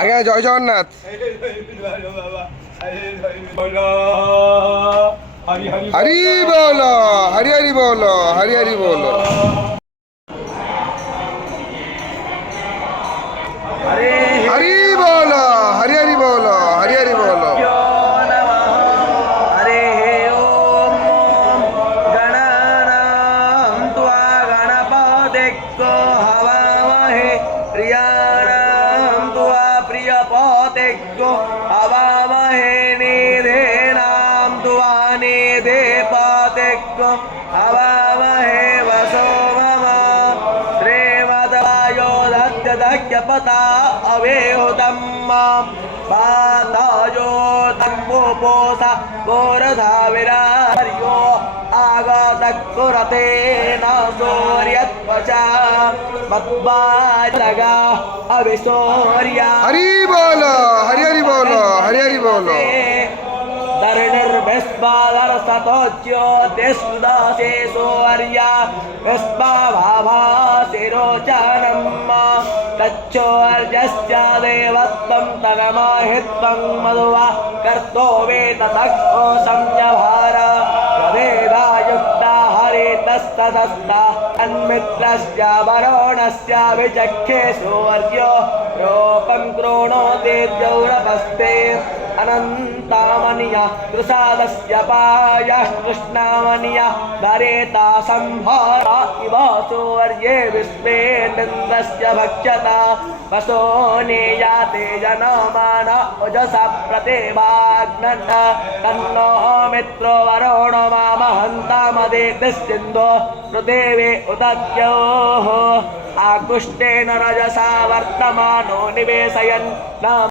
আজ্ঞা জয় জগন্নাথ। হরি বল, হরি হরি বল, হরি হরি বল। হরি বল, হরি হরি বল, হরি হরি বল। हवामहे निधेनां तुवा निधेपतिग्गो हवामहे वसो मम श्रीमद्वायो दत्यदक्यपता अवेहुतं मां पातायो तम्बोपोसा बोरधाविरार्यो आगतकुरते न सूर्यत्वचा मद्वालगा अविशौर्या। हरि बोल, हरि हरि बोल, हरि हरि बोल। धरणिर्भस्मादर सतोच्यो देशुदासे सोर्या भस्मा भाभा शिरोचानम् तच्छोर्जस्य देवत्वं तनमाहित्वं मधुवा कर्तो वेततक्को संयभार यदेवायुक्ता हरितस्ततस्ता तन्मित्रस्य वरुणस्य विचक्षे सूर्यो रूपं कृणोति द्यौरपस्ते अनन्तामनिया कृषादस्य पायः कृष्णामनिया धरेता संभारा इव सूर्ये विश्वेन्द्रस्य भक्षता वसो नेयाते जनमान ओजसा प्रतिभाग्नन् तन्नो मित्रो वरुणो मामहन्तामदेतिश्चिन्दो पृथिवे उदद्योः आकृष्टेन रजसा वर्तमानो निवेशयन्